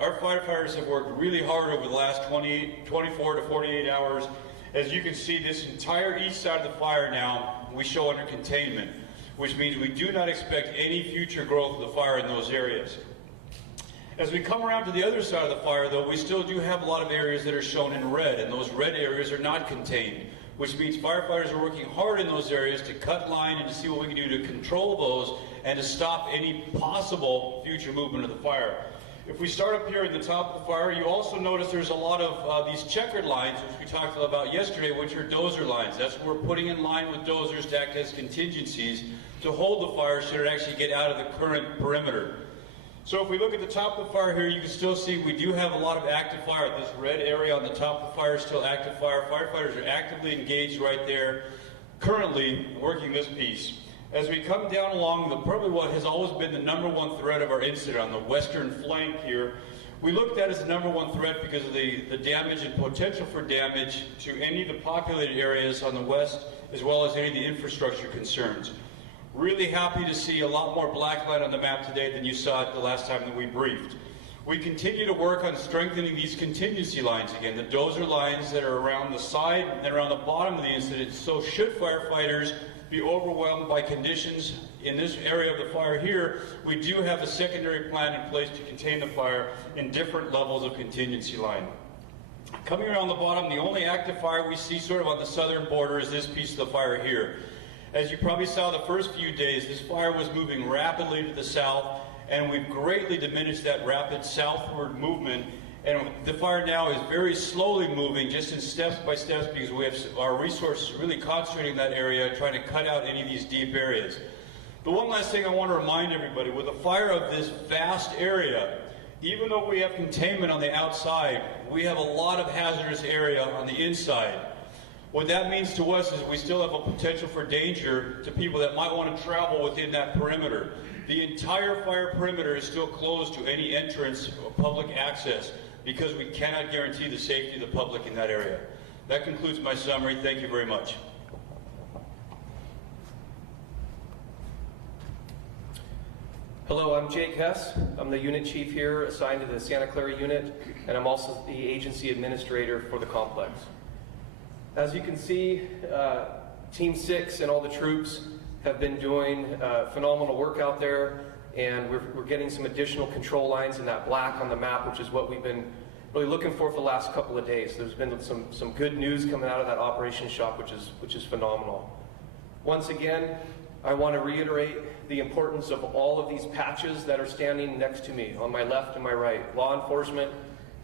Our firefighters have worked really hard over the last 24 to 48 hours. As you can see, this entire east side of the fire now we show under containment, which means we do not expect any future growth of the fire in those areas. As we come around to the other side of the fire, though, we still do have a lot of areas that are shown in red, and those red areas are not contained, which means firefighters are working hard in those areas to cut line and to see what we can do to control those and to stop any possible future movement of the fire. If we start up here at the top of the fire, you also notice there's a lot of these checkered lines, which we talked about yesterday, which are dozer lines. That's what we're putting in line with dozers to act as contingencies to hold the fire should it actually get out of the current perimeter. So if we look at the top of the fire here, you can still see we do have a lot of active fire. This red area on the top of the fire is still active fire. Firefighters are actively engaged right there, currently working this piece. As we come down along probably what has always been the #1 threat of our incident on the western flank here, we looked at as the #1 threat because of the damage and potential for damage to any of the populated areas on the west, as well as any of the infrastructure concerns. Really happy to see a lot more black line on the map today than you saw it the last time that we briefed. We continue to work on strengthening these contingency lines again, the dozer lines that are around the side and around the bottom of the incident. So should firefighters be overwhelmed by conditions in this area of the fire here, we do have a secondary plan in place to contain the fire in different levels of contingency line. Coming around the bottom, the only active fire we see sort of on the southern border is this piece of the fire here. As you probably saw the first few days, this fire was moving rapidly to the south, and we've greatly diminished that rapid southward movement. And the fire now is very slowly moving, just in steps by steps, because we have our resources really concentrating in that area, trying to cut out any of these deep areas. The one last thing I want to remind everybody, with a fire of this vast area, even though we have containment on the outside, we have a lot of hazardous area on the inside. What that means to us is we still have a potential for danger to people that might want to travel within that perimeter. The entire fire perimeter is still closed to any entrance or public access because we cannot guarantee the safety of the public in that area. That concludes my summary. Thank you very much. Hello, I'm Jake Hess. I'm the unit chief here assigned to the Santa Clara unit, and I'm also the agency administrator for the complex. As you can see, Team 6 and all the troops have been doing phenomenal work out there, and we're getting some additional control lines in that black on the map, which is what we've been really looking for the last couple of days. There's been some good news coming out of that operations shop, which is phenomenal. Once again, I want to reiterate the importance of all of these patches that are standing next to me, on my left and my right. Law enforcement,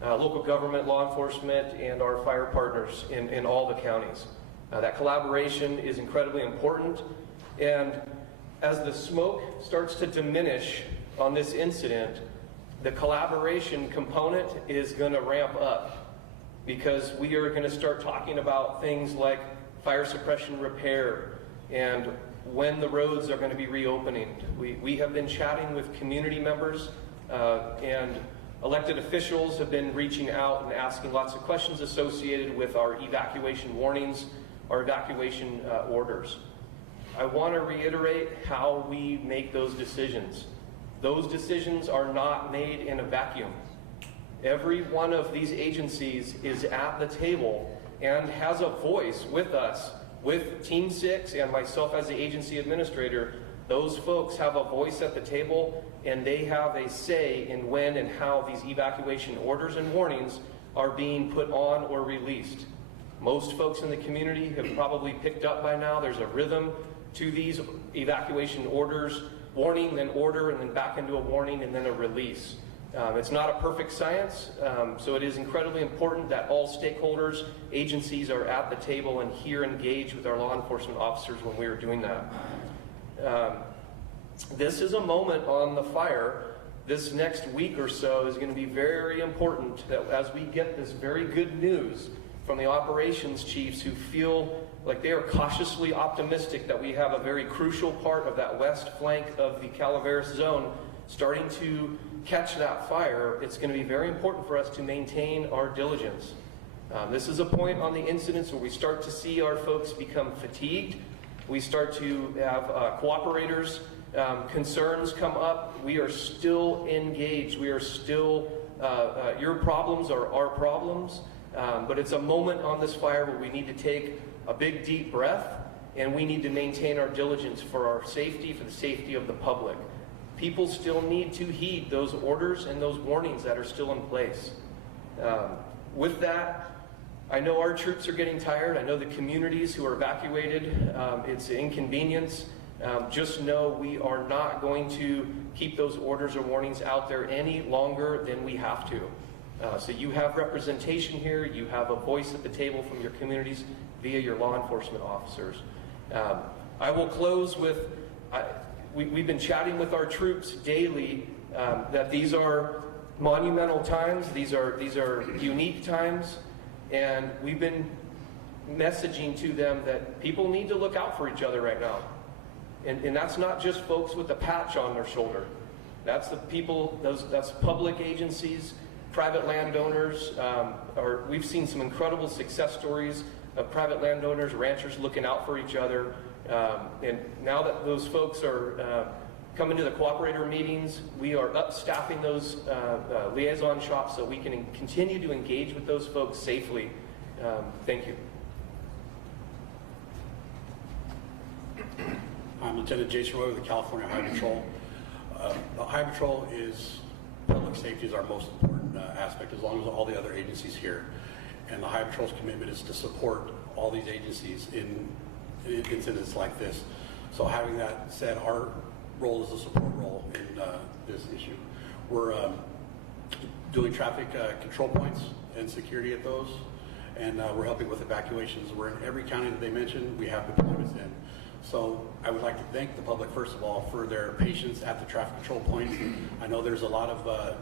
local government, law enforcement, and our fire partners in all the counties. That collaboration is incredibly important, and as the smoke starts to diminish on this incident, the collaboration component is going to ramp up, because we are going to start talking about things like fire suppression repair and when the roads are going to be reopening. We have been chatting with community members, and elected officials have been reaching out and asking lots of questions associated with our evacuation warnings, our evacuation orders. I want to reiterate how we make those decisions. Those decisions are not made in a vacuum. Every one of these agencies is at the table and has a voice with us, with Team 6 and myself as the agency administrator. Those folks have a voice at the table, and they have a say in when and how these evacuation orders and warnings are being put on or released. Most folks in the community have probably picked up by now there's a rhythm to these evacuation orders, warning, then order, and then back into a warning, and then a release. It's not a perfect science, so it is incredibly important that all stakeholders, agencies are at the table and here engaged with our law enforcement officers when we are doing that. This is a moment on the fire. This next week or so is going to be very important, that as we get this very good news from the operations chiefs who feel like they are cautiously optimistic that we have a very crucial part of that west flank of the Calaveras zone starting to catch that fire, it's going to be very important for us to maintain our diligence. This is a point on the incidents where we start to see our folks become fatigued. We start to have cooperators, concerns come up. We are still engaged. We are still your problems are our problems, but it's a moment on this fire where we need to take a big deep breath, and we need to maintain our diligence for our safety, for the safety of the public. People still need to heed those orders and those warnings that are still in place. With that, I know our troops are getting tired. I know the communities who are evacuated, it's an inconvenience. Just know we are not going to keep those orders or warnings out there any longer than we have to. So you have representation here. You have a voice at the table from your communities via your law enforcement officers. I will close with, we've been chatting with our troops daily that these are monumental times. These are unique times. And we've been messaging to them that people need to look out for each other right now. And that's not just folks with a patch on their shoulder. That's the people, that's public agencies, private landowners. We've seen some incredible success stories of private landowners, ranchers looking out for each other. And now that those folks are coming to the cooperator meetings, we are up-staffing those liaison shops so we can continue to engage with those folks safely. Thank you. I'm Lieutenant Jason Roy with the California Highway Patrol. The Highway Patrol public safety is our most important aspect, as long as all the other agencies here. And the Highway Patrol's commitment is to support all these agencies in incidents like this. So having that said, our role is a support role in this issue. We're doing traffic control points and security at those, and we're helping with evacuations. We're in every county that they mentioned. We have deployments in. So I would like to thank the public, first of all, for their patience at the traffic control points. I know there's a lot of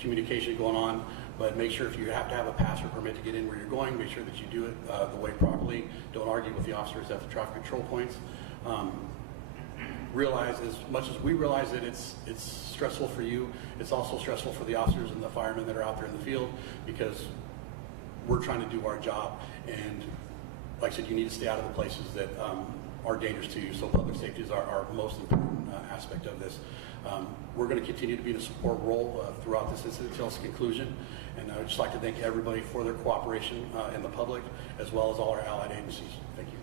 communication going on, but make sure if you have to have a pass or permit to get in where you're going, make sure that you do it the way properly. Don't argue with the officers at the traffic control points. Realize, as much as we realize that it's stressful for you, it's also stressful for the officers and the firemen that are out there in the field, because we're trying to do our job. And like I said, you need to stay out of the places that are dangerous to you. So public safety is our most important aspect of this. We're going to continue to be the support role throughout this incident until its conclusion. And I would just like to thank everybody for their cooperation in the public, as well as all our allied agencies. Thank you.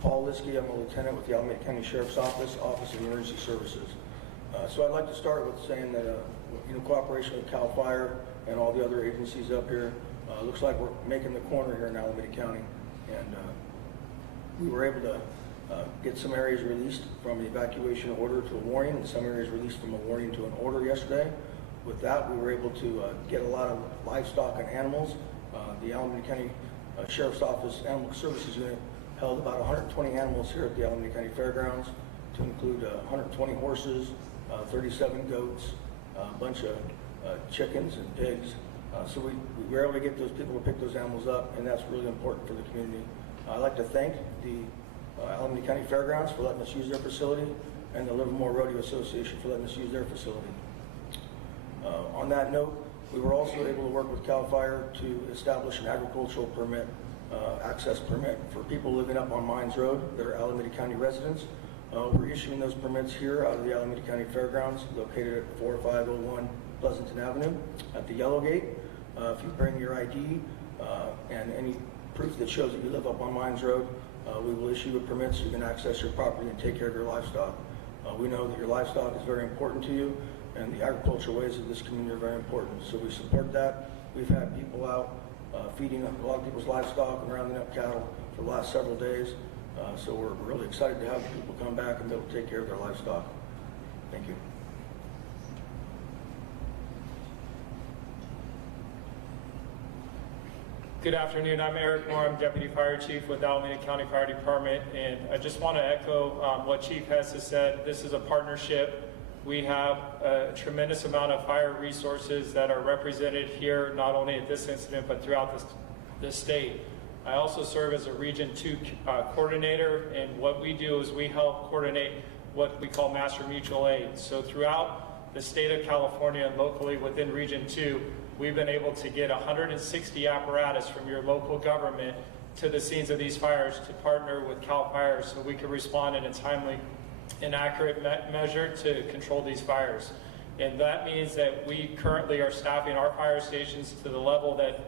Paul Liskey, I'm a lieutenant with the Alameda County Sheriff's Office, Office of Emergency Services. So I'd like to start with saying that, cooperation with CAL FIRE and all the other agencies up here, looks like we're making the corner here in Alameda County. And we were able to get some areas released from the evacuation order to a warning, and some areas released from a warning to an order yesterday. With that, we were able to get a lot of livestock and animals. The Alameda County Sheriff's Office Animal Services Unit held about 120 animals here at the Alameda County Fairgrounds, to include 120 horses, 37 goats, a bunch of chickens and pigs. So we were able to get those people to pick those animals up, and that's really important for the community. I'd like to thank the Alameda County Fairgrounds for letting us use their facility, and the Livermore Rodeo Association for letting us use their facility. On that note, we were also able to work with CAL FIRE to establish an agricultural permit, access permit for people living up on Mines Road that are Alameda County residents. We're issuing those permits here out of the Alameda County Fairgrounds, located at 4501 Pleasanton Avenue at the Yellow Gate. If you bring your ID and any proof that shows that you live up on Mines Road, we will issue a permit so you can access your property and take care of your livestock. We know that your livestock is very important to you, and the agricultural ways of this community are very important, so we support that. We've had people out feeding a lot of people's livestock and rounding up cattle for the last several days, so we're really excited to have people come back and be able to take care of their livestock. Thank you. Good afternoon. I'm Eric Moore. I'm Deputy Fire Chief with Alameda County Fire Department, and I just want to echo what Chief Hess has said. This is a partnership. We have a tremendous amount of fire resources that are represented here, not only at this incident, but throughout the state. I also serve as a Region 2 coordinator, and what we do is we help coordinate what we call master mutual aid. So throughout the state of California and locally within Region 2, we've been able to get 160 apparatus from your local government to the scenes of these fires to partner with CAL FIRE so we can respond in a timely an accurate measure to control these fires. And that means that we currently are staffing our fire stations to the level that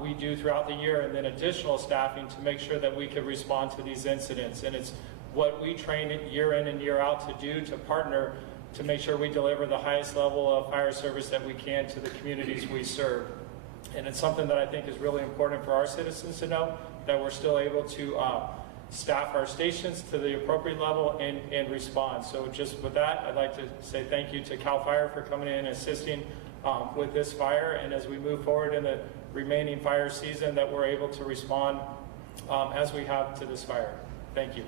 we do throughout the year, and then additional staffing to make sure that we can respond to these incidents. And it's what we train year in and year out to do, to partner to make sure we deliver the highest level of fire service that we can to the communities we serve. And it's something that I think is really important for our citizens to know, that we're still able to staff our stations to the appropriate level and respond. So just with that, I'd like to say thank you to CAL FIRE for coming in and assisting with this fire, and as we move forward in the remaining fire season, that we're able to respond as we have to this fire. Thank you.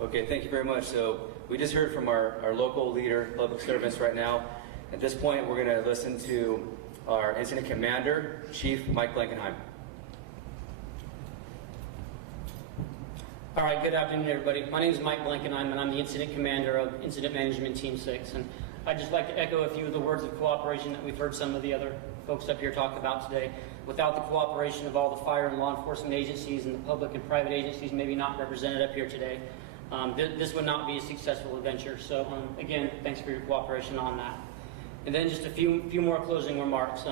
Okay, thank you very much. So we just heard from our local leader, public servants right now. At this point, we're going to listen to our incident commander, Chief Mike Blankenheim. All right, good afternoon, everybody. My name is Mike Blankenheim, and I'm the incident commander of Incident Management Team 6. And I'd just like to echo a few of the words of cooperation that we've heard some of the other folks up here talk about today. Without the cooperation of all the fire and law enforcement agencies and the public and private agencies maybe not represented up here today, this would not be a successful adventure. So again, thanks for your cooperation on that. And then just a few more closing remarks.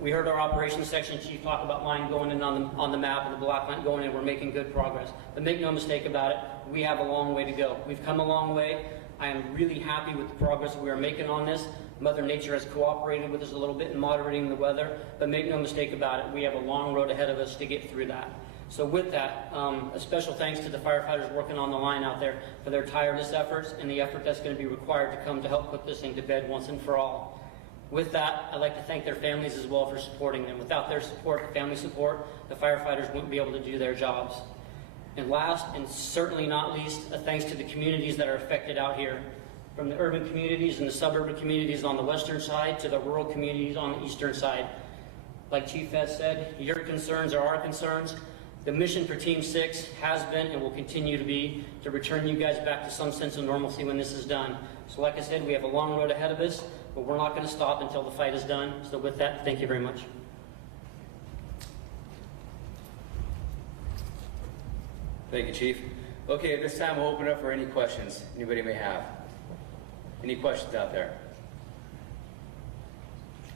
We heard our operations section chief talk about line going in on the map and the black line going in. We're making good progress. But make no mistake about it, we have a long way to go. We've come a long way. I am really happy with the progress we are making on this. Mother Nature has cooperated with us a little bit in moderating the weather, but make no mistake about it, we have a long road ahead of us to get through that. So with that, a special thanks to the firefighters working on the line out there for their tireless efforts and the effort that's going to be required to come to help put this thing to bed once and for all. With that, I'd like to thank their families as well for supporting them. Without their support, the family support, the firefighters wouldn't be able to do their jobs. And last, and certainly not least, a thanks to the communities that are affected out here, from the urban communities and the suburban communities on the western side to the rural communities on the eastern side. Like Chief has said, your concerns are our concerns. The mission for Team 6 has been and will continue to be to return you guys back to some sense of normalcy when this is done. So like I said, we have a long road ahead of us, but we're not going to stop until the fight is done. So with that, thank you very much. Thank you, Chief. Okay, at this time we'll open up for any questions anybody may have. Any questions out there?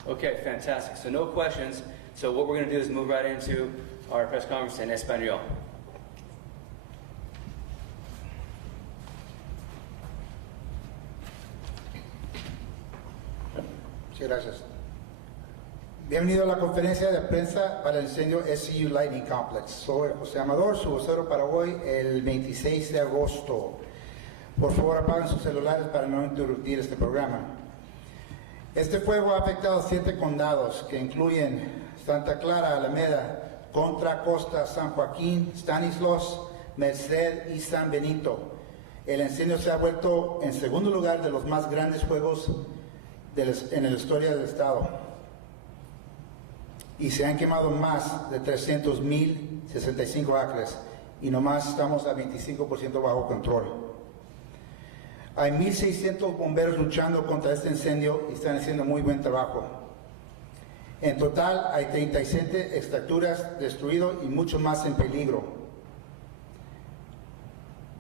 Okay, fantastic. So no questions. So what we're going to do is move right into our press conference en español. Sí, gracias. Bienvenido a la conferencia de prensa para el incendio SCU Lightning Complex. Soy José Amador, su vocero para hoy, el 26 de agosto. Por favor, apaguen sus celulares para no interrumpir este programa. Este fuego ha afectado 7 condados que incluyen Santa Clara, Alameda, Contra Costa, San Joaquín, Stanislaus, Merced y San Benito. El incendio se ha vuelto en segundo lugar de los más grandes fuegos en la historia del estado. Y se han quemado más de 300,065 acres y nomás estamos a 25% bajo control. Hay 1,600 bomberos luchando contra este incendio y están haciendo muy buen trabajo. En total hay 37 estructuras destruidas y mucho más en peligro.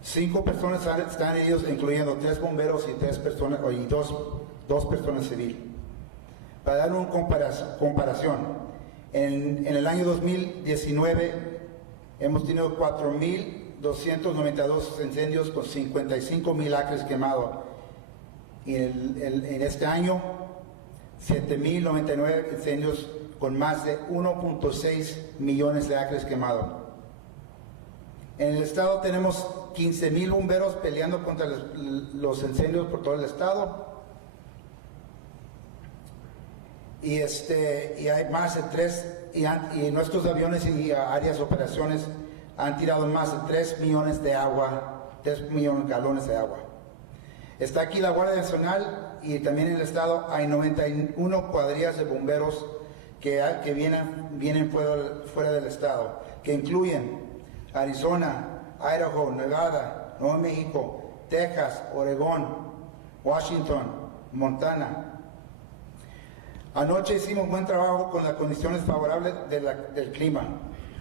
5 personas están heridos, incluyendo 3 bomberos y 2 personas civiles. Para dar una comparación, en el año 2019 hemos tenido 4,292 incendios con 55,000 acres quemados. Y en este año, 7,099 incendios con más de 1.6 millones de acres quemados. En el estado tenemos 15,000 bomberos peleando contra los incendios por todo el estado. Y hay más de 3, y nuestros aviones y áreas de operaciones han tirado más de 3 millones de galones de agua. Está aquí la Guardia Nacional y también en el estado hay 91 cuadrillas de bomberos que vienen fuera del estado, que incluyen Arizona, Idaho, Nevada, Nuevo México, Texas, Oregón, Washington, Montana. Anoche hicimos buen trabajo con las condiciones favorables del clima.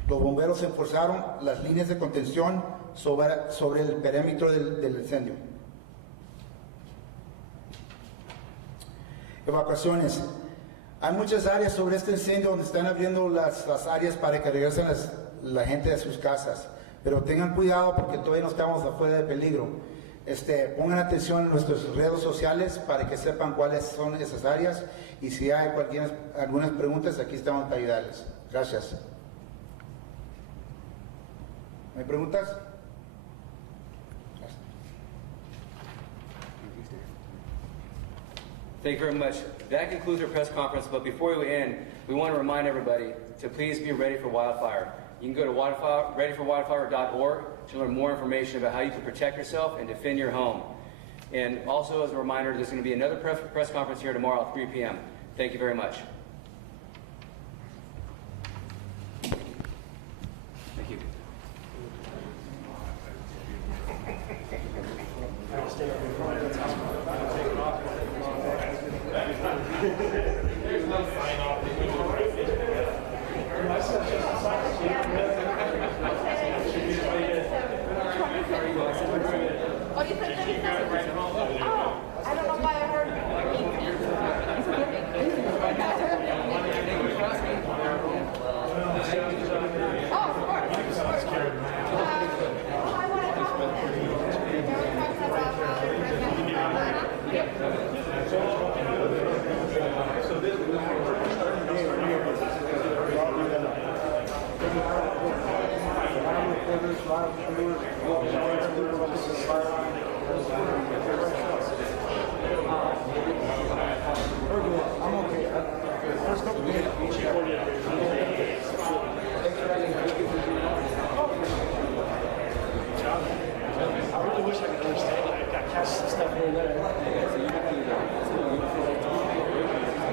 Los bomberos enforzaron las líneas de contención sobre el perímetro del incendio. Evacuaciones. Hay muchas áreas sobre este incendio donde están abriendo las áreas para que regresen la gente de sus casas. Pero tengan cuidado porque todavía no estamos afuera de peligro. Pongan atención en nuestras redes sociales para que sepan cuáles son esas áreas. Y si hay algunas preguntas, aquí estamos para ayudarles. Gracias. ¿No hay preguntas? Thank you very much. That concludes our press conference, but before we end, we want to remind everybody to please be ready for wildfire. You can go to readyforwildfire.org to learn more information about how you can protect yourself and defend your home. And also, as a reminder, there's going to be another press conference here tomorrow at 3 p.m. Thank you very much. Thank you. I don't know why I heard I really wish I could understand it. I got cast stuff here and there.